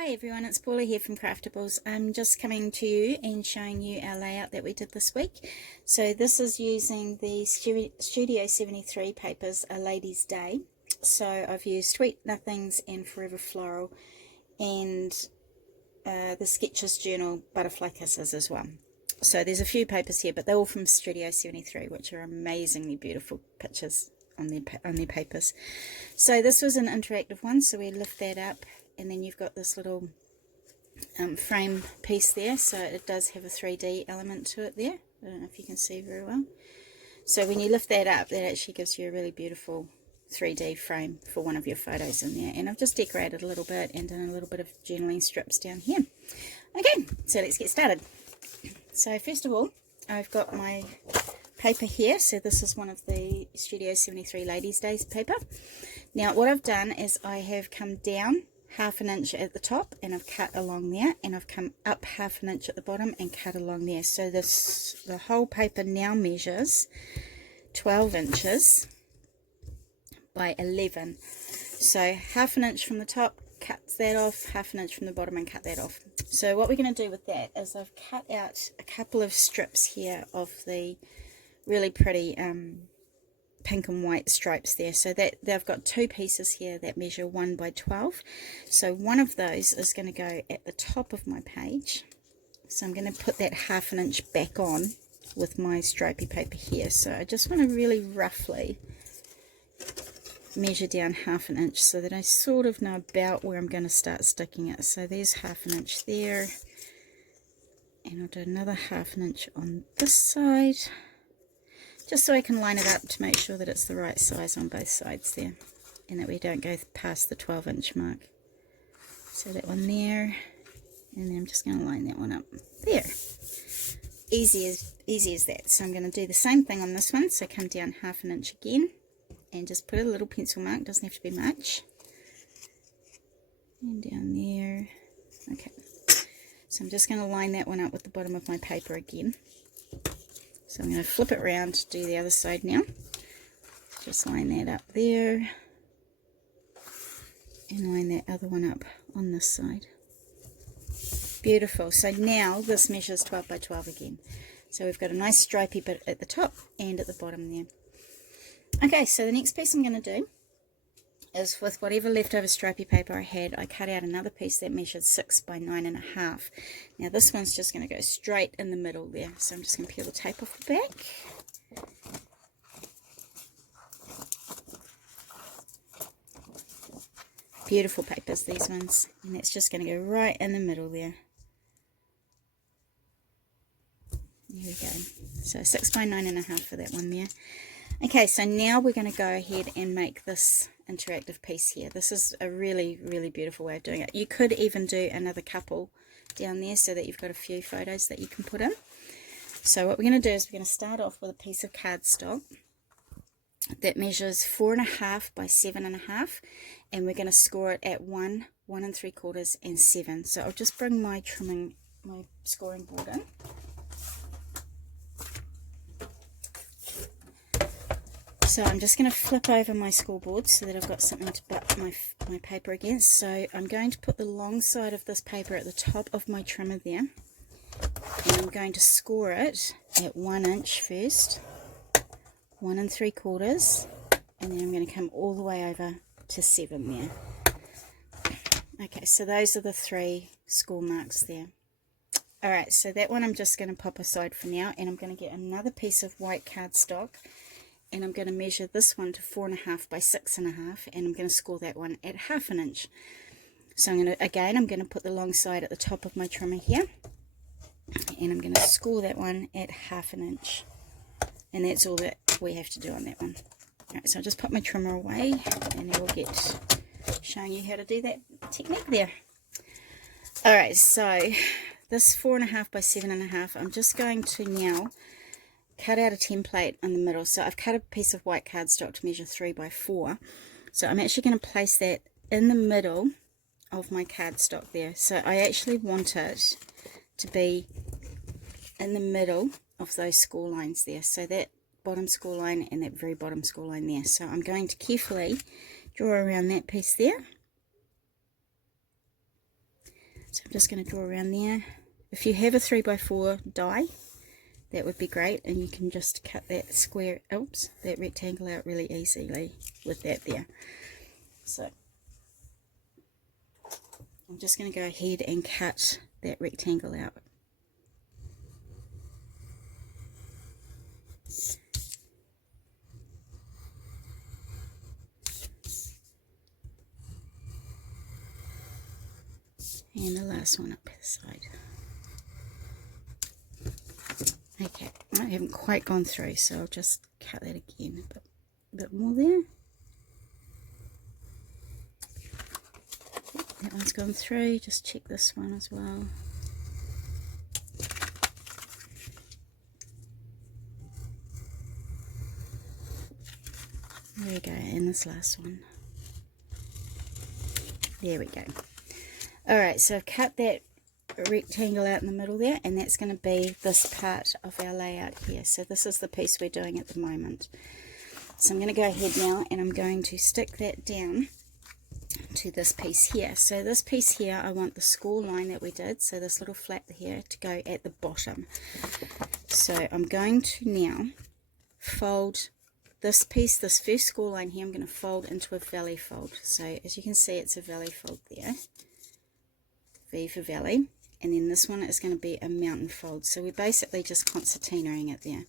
Hi everyone, it's Paula here from Craftables. I'm just coming to you and showing you our layout that we did this week. So this is using the Studio 73 papers, A Lady's Day. So I've used Sweet Nothings and Forever Floral and the Sketches Journal Butterfly Kisses as well. So there's a few papers here, but they're all from Studio 73, which are amazingly beautiful pictures on their papers. So this was an interactive one, so we lift that up. And then you've got this little frame piece there, so it does have a 3D element to it there. I don't know if you can see very well. So when you lift that up, that actually gives you a really beautiful 3D frame for one of your photos in there. And I've just decorated a little bit and done a little bit of journaling strips down here. Okay, so let's get started. So first of all, I've got my paper here. So this is one of the Studio 73 Ladies' Days paper. Now what I've done is I have come down ½ inch at the top and I've cut along there, and I've come up ½ inch at the bottom and cut along there. So the whole paper now measures 12 inches by 11. So ½ inch from the top, cuts that off, ½ inch from the bottom and cut that off. So what we're going to do with that is I've cut out a couple of strips here of the really pretty pink and white stripes there, so that they've got two pieces here that measure 1 by 12. So one of those is going to go at the top of my page, so I'm going to put that ½ inch back on with my stripy paper here. So I just want to really roughly measure down ½ inch so that I sort of know about where I'm going to start sticking it. So there's ½ inch there, and I'll do another ½ inch on this side, just so I can line it up to make sure that it's the right size on both sides there, and that we don't go past the 12-inch mark. So that one there, and then I'm just going to line that one up there. Easy as that. So I'm going to do the same thing on this one. So come down ½ inch again, and just put a little pencil mark, doesn't have to be much, and down there. Okay, so I'm just going to line that one up with the bottom of my paper again. So I'm going to flip it around, do the other side now. Just line that up there, and line that other one up on this side. Beautiful. So now this measures 12 by 12 again. So we've got a nice stripy bit at the top and at the bottom there. Okay, so the next piece I'm going to do is, with whatever leftover stripy paper I had, I cut out another piece that measured 6 by 9.5. Now this one's just going to go straight in the middle there. So I'm just going to peel the tape off the back. Beautiful papers, these ones. And that's just going to go right in the middle there. There we go. So 6 by 9.5 for that one there. Okay, so now we're going to go ahead and make this interactive piece here. This is a really, really beautiful way of doing it. You could even do another couple down there so that you've got a few photos that you can put in. So what we're going to do is we're going to start off with a piece of cardstock that measures 4.5 by 7.5, and we're going to score it at 1, 1 3/4, and 7. So I'll just bring my scoring board in. So I'm just going to flip over my scoreboard so that I've got something to butt my paper against. So I'm going to put the long side of this paper at the top of my trimmer there, and I'm going to score it at 1 inch first, 1 3/4, and then I'm going to come all the way over to 7 there. Okay, so those are the 3 score marks there. Alright, so that one I'm just going to pop aside for now, and I'm going to get another piece of white cardstock, and I'm going to measure this one to 4.5 by 6.5, and I'm going to score that one at ½ inch. So I'm going to put the long side at the top of my trimmer here, and I'm going to score that one at ½ inch, and that's all that we have to do on that one. Alright, so I'll just put my trimmer away, and then we'll get showing you how to do that technique there. Alright, so this 4.5 by 7.5, I'm just going to now cut out a template in the middle. So I've cut a piece of white cardstock to measure 3 by 4. So I'm actually going to place that in the middle of my cardstock there. So I actually want it to be in the middle of those score lines there. So that bottom score line and that very bottom score line there. So I'm going to carefully draw around that piece there. So I'm just going to draw around there. If you have a 3x4 die, that would be great, and you can just cut that square, oops, that rectangle out really easily with that there. So I'm just going to go ahead and cut that rectangle out. And the last one up the side. Okay, I haven't quite gone through, so I'll just cut that again a bit more there. That one's gone through, just check this one as well. There we go, and this last one. There we go. Alright, so I've cut that rectangle out in the middle there, and that's going to be this part of our layout here. So this is the piece we're doing at the moment. So I'm going to go ahead now and I'm going to stick that down to this piece here. So this piece here, I want the score line that we did, so this little flap here, to go at the bottom. So I'm going to now fold this piece, this first score line here, I'm going to fold into a valley fold. So as you can see, it's a valley fold there. V for valley, and then this one is going to be a mountain fold. So we're basically just concertinaing it there.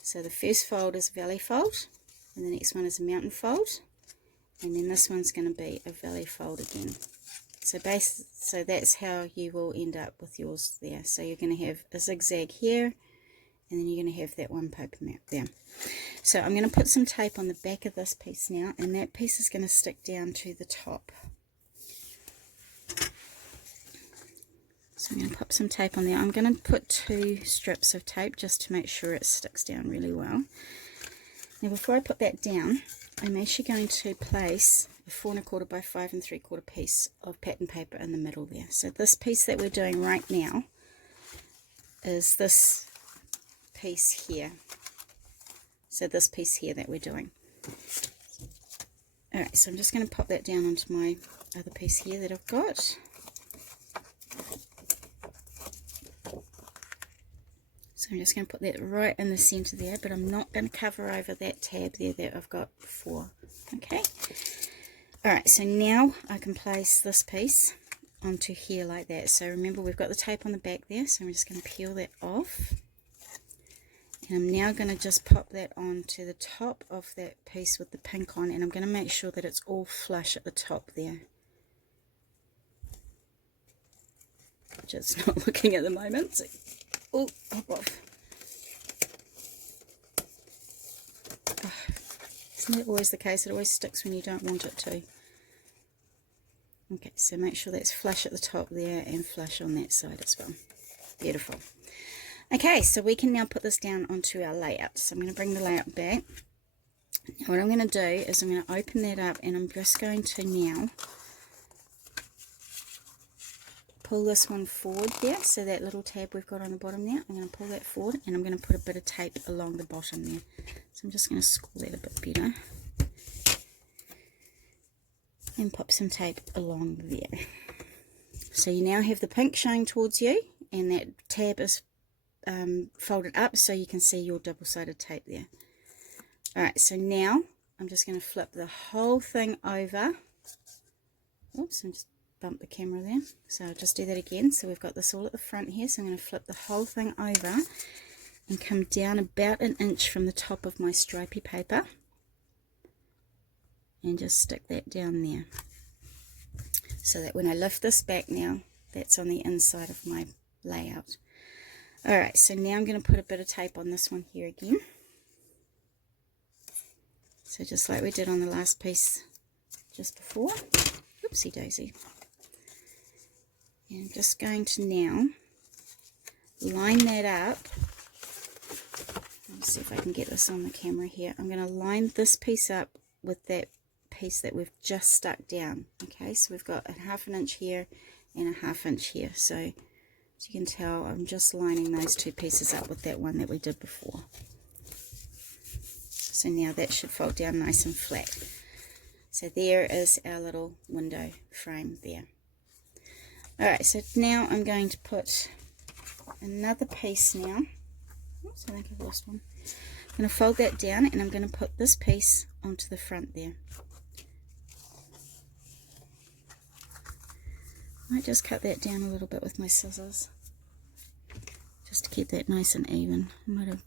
So the first fold is a valley fold, and the next one is a mountain fold, and then this one's going to be a valley fold again. So that's how you will end up with yours there. So you're going to have a zigzag here, and then you're going to have that one paper map there. So I'm going to put some tape on the back of this piece now, and that piece is going to stick down to the top. So I'm going to put some tape on there. I'm going to put 2 strips of tape just to make sure it sticks down really well. Now before I put that down, I'm actually going to place a 4 1/4 by 5 3/4 piece of pattern paper in the middle there. So this piece that we're doing right now is this piece here. So this piece here that we're doing. Alright, so I'm just going to pop that down onto my other piece here that I've got. So I'm just going to put that right in the center there, but I'm not going to cover over that tab there that I've got before. Okay. Alright, so now I can place this piece onto here like that. So remember, we've got the tape on the back there, so I'm just going to peel that off. And I'm now going to just pop that onto the top of that piece with the pink on, and I'm going to make sure that it's all flush at the top there. Which it's not looking at the moment. So, oh, hop off. Oh, isn't that always the case? It always sticks when you don't want it to. Okay, so make sure that's flush at the top there and flush on that side as well. Beautiful. Okay, so we can now put this down onto our layout. So I'm going to bring the layout back. Now what I'm going to do is I'm going to open that up, and I'm just going to now pull this one forward there. So that little tab we've got on the bottom there, I'm going to pull that forward, and I'm going to put a bit of tape along the bottom there. So I'm just going to score that a bit better. And pop some tape along there. So you now have the pink showing towards you, and that tab is folded up so you can see your double-sided tape there. Alright, so now I'm just going to flip the whole thing over. Oops, I just bumped the camera there. So I'll just do that again. So we've got this all at the front here, so I'm going to flip the whole thing over and come down about 1 inch from the top of my stripy paper and just stick that down there. So that when I lift this back now, that's on the inside of my layout. Alright, so now I'm going to put a bit of tape on this one here again. So just like we did on the last piece just before. Oopsie daisy. And I'm just going to now line that up. Let's see if I can get this on the camera here. I'm going to line this piece up with that piece that we've just stuck down. Okay, so we've got a 1/2 inch here and a 1/2 inch here. So as you can tell, I'm just lining those 2 pieces up with that one that we did before. So now that should fold down nice and flat. So there is our little window frame there. Alright, so now I'm going to put another piece now. Oops, I think I've lost one. I'm going to fold that down and I'm going to put this piece onto the front there. I might just cut that down a little bit with my scissors, just to keep that nice and even. I might have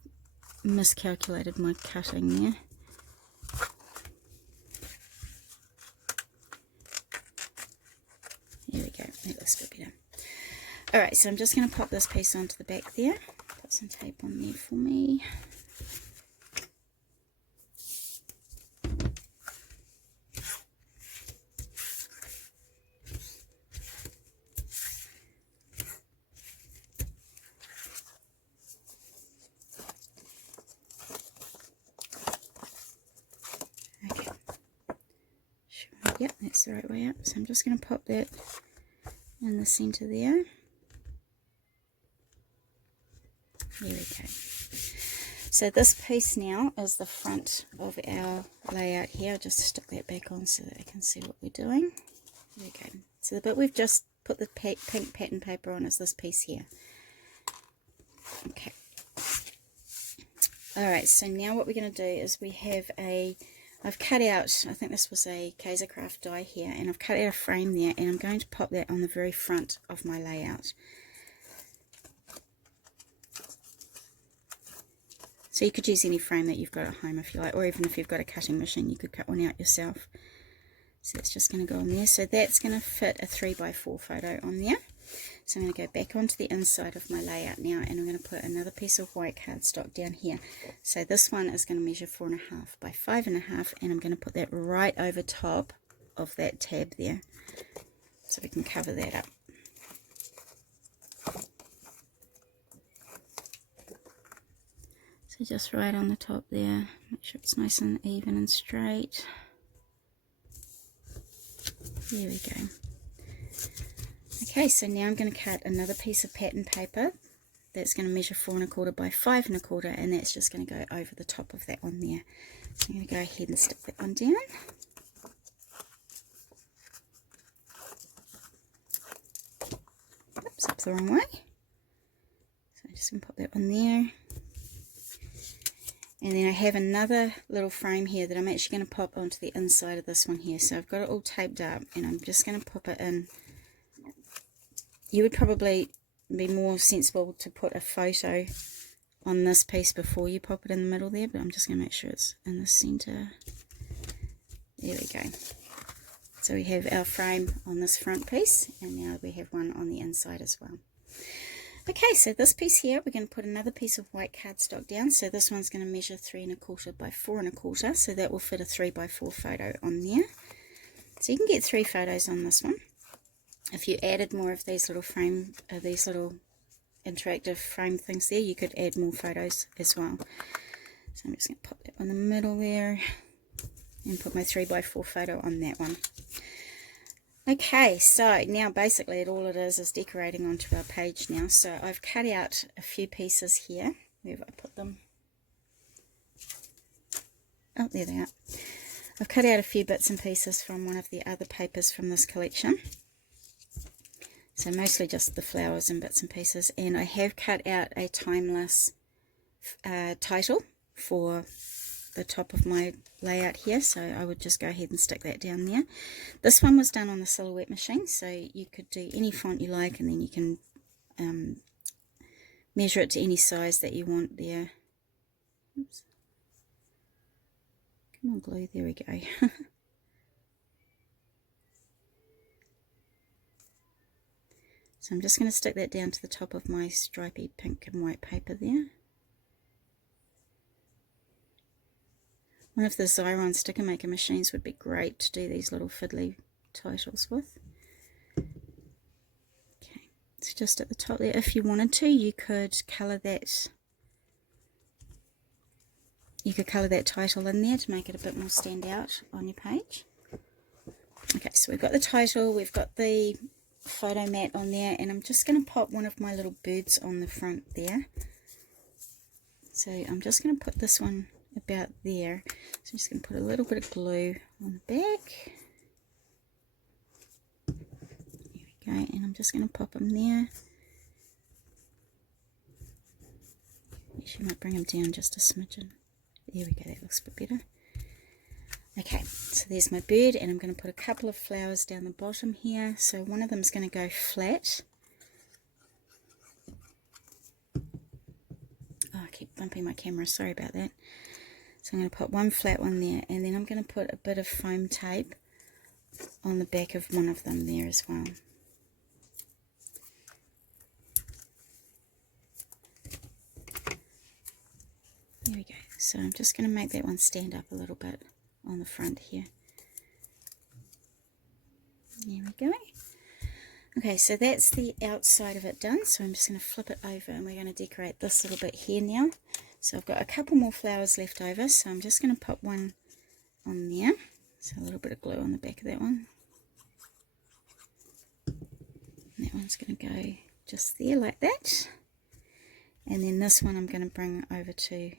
miscalculated my cutting there. There we go, that looks a bit better. Alright, so I'm just going to pop this piece onto the back there. Put some tape on there for me. Okay. Yep, that's the right way up. So I'm just going to pop that in the center there. There we go. So this piece now is the front of our layout here. I'll just stick that back on so that I can see what we're doing. There we go. So the bit we've just put the pink pattern paper on is this piece here. Okay. Alright, so now what we're going to do is we have I've cut out, I think this was a Kaisercraft die here, and I've cut out a frame there, and I'm going to pop that on the very front of my layout. So you could use any frame that you've got at home if you like, or even if you've got a cutting machine, you could cut one out yourself. So that's just going to go on there. So that's going to fit a 3x4 photo on there. So I'm going to go back onto the inside of my layout now, and I'm going to put another piece of white cardstock down here. So this one is going to measure 4.5 by 5.5, and I'm going to put that right over top of that tab there, so we can cover that up. So just right on the top there, make sure it's nice and even and straight. There we go. Okay, so now I'm going to cut another piece of pattern paper that's going to measure 4.25 by 5.25, and that's just going to go over the top of that one there. So I'm going to go ahead and stick that one down. Oops, up the wrong way. So I'm just going to pop that one there. And then I have another little frame here that I'm actually going to pop onto the inside of this one here. So I've got it all taped up, and I'm just going to pop it in. You would probably be more sensible to put a photo on this piece before you pop it in the middle there, but I'm just going to make sure it's in the center. There we go. So we have our frame on this front piece, and now we have one on the inside as well. Okay, so this piece here, we're going to put another piece of white cardstock down. So this one's going to measure 3.25 by 4.25, so that will fit a 3x4 photo on there. So you can get 3 photos on this one. If you added more of these little these little interactive frame things there, you could add more photos as well. So I'm just going to pop that on the middle there and put my 3x4 photo on that one. Okay, so now basically all it is decorating onto our page now. So I've cut out a few pieces here. Where have I put them? Oh, there they are. I've cut out a few bits and pieces from one of the other papers from this collection. So mostly just the flowers and bits and pieces. And I have cut out a timeless title for the top of my layout here, so I would just go ahead and stick that down there. This one was done on the silhouette machine, so you could do any font you like, and then you can measure it to any size that you want there. Oops. Come on, glue, there we go. So I'm just going to stick that down to the top of my stripy pink and white paper there. One of the Xyron sticker maker machines would be great to do these little fiddly titles with. Okay, so just at the top there, if you wanted to, you could colour that. You could colour that title in there to make it a bit more stand out on your page. Okay, so we've got the title, we've got the photo mat on there, and I'm just going to pop one of my little birds on the front there. So I'm just going to put this one about there. So I'm just going to put a little bit of glue on the back. There we go, and I'm I'm just going to pop them there. Actually, I might bring them down just a smidgen. There we go, that looks a bit better. Okay, so there's my bird, and I'm going to put a couple of flowers down the bottom here. So one of them is going to go flat. Oh, I keep bumping my camera, sorry about that. So I'm going to put one flat one there, and then I'm going to put a bit of foam tape on the back of one of them there as well. There we go. So I'm just going to make that one stand up a little bit on the front here. There we go. Okay, so that's the outside of it done. So I'm just going to flip it over, and we're going to decorate this little bit here now. So I've got a couple more flowers left over, so I'm just going to put one on there. So a little bit of glue on the back of that one. And that one's going to go just there like that. And then this one I'm going to bring over to,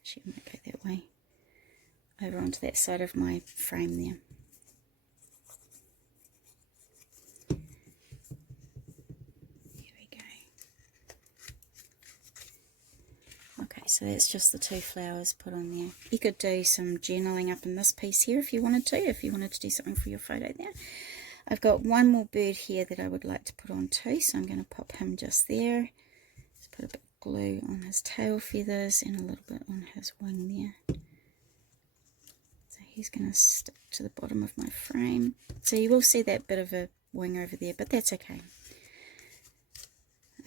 actually I might go that way, over onto that side of my frame there. So that's just the two flowers put on there. You could do some journaling up in this piece here if you wanted to do something for your photo there. I've got one more bird here that I would like to put on too, so I'm going to pop him just there. Just put a bit of glue on his tail feathers and a little bit on his wing there. So he's going to stick to the bottom of my frame. So you will see that bit of a wing over there, but that's okay.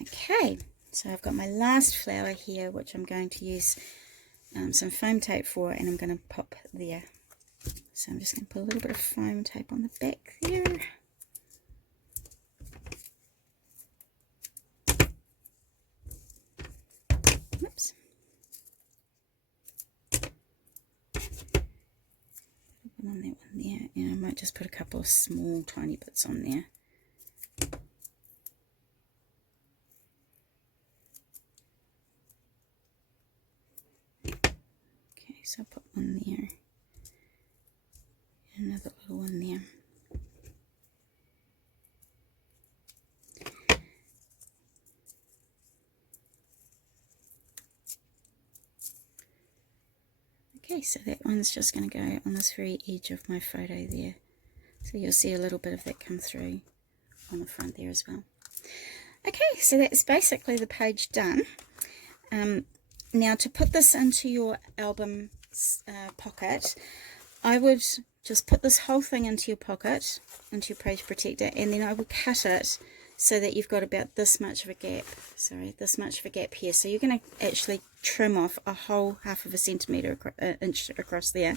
Okay. So I've got my last flower here, which I'm going to use some foam tape for, and I'm going to pop there. So I'm just going to put a little bit of foam tape on the back there. Whoops. On that one there, and I might just put a couple of small tiny bits on there. So I'll put one there, and another little one there. Okay, so that one's just going to go on this very edge of my photo there. So you'll see a little bit of that come through on the front there as well. Okay, so that's basically the page done. Now to put this into your album pocket, I would just put this whole thing into your pocket, into your page protector, and then I would cut it so that you've got about this much of a gap. Sorry, this much of a gap here. So you're going to actually trim off a whole half of a centimetre, inch across there.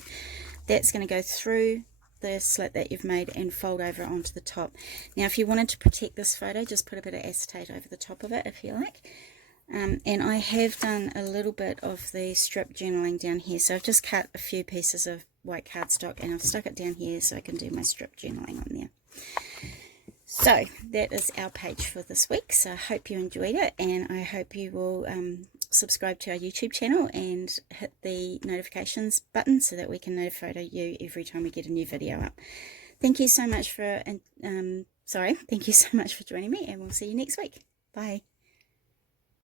That's going to go through the slit that you've made and fold over onto the top. Now if you wanted to protect this photo, just put a bit of acetate over the top of it if you like. And I have done a little bit of the strip journaling down here, so I've just cut a few pieces of white cardstock and I've stuck it down here so I can do my strip journaling on there. So that is our page for this week, so I hope you enjoyed it, and I hope you will subscribe to our YouTube channel and hit the notifications button so that we can notify you every time we get a new video up. Thank you so much for thank you so much for joining me, and we'll see you next week. Bye.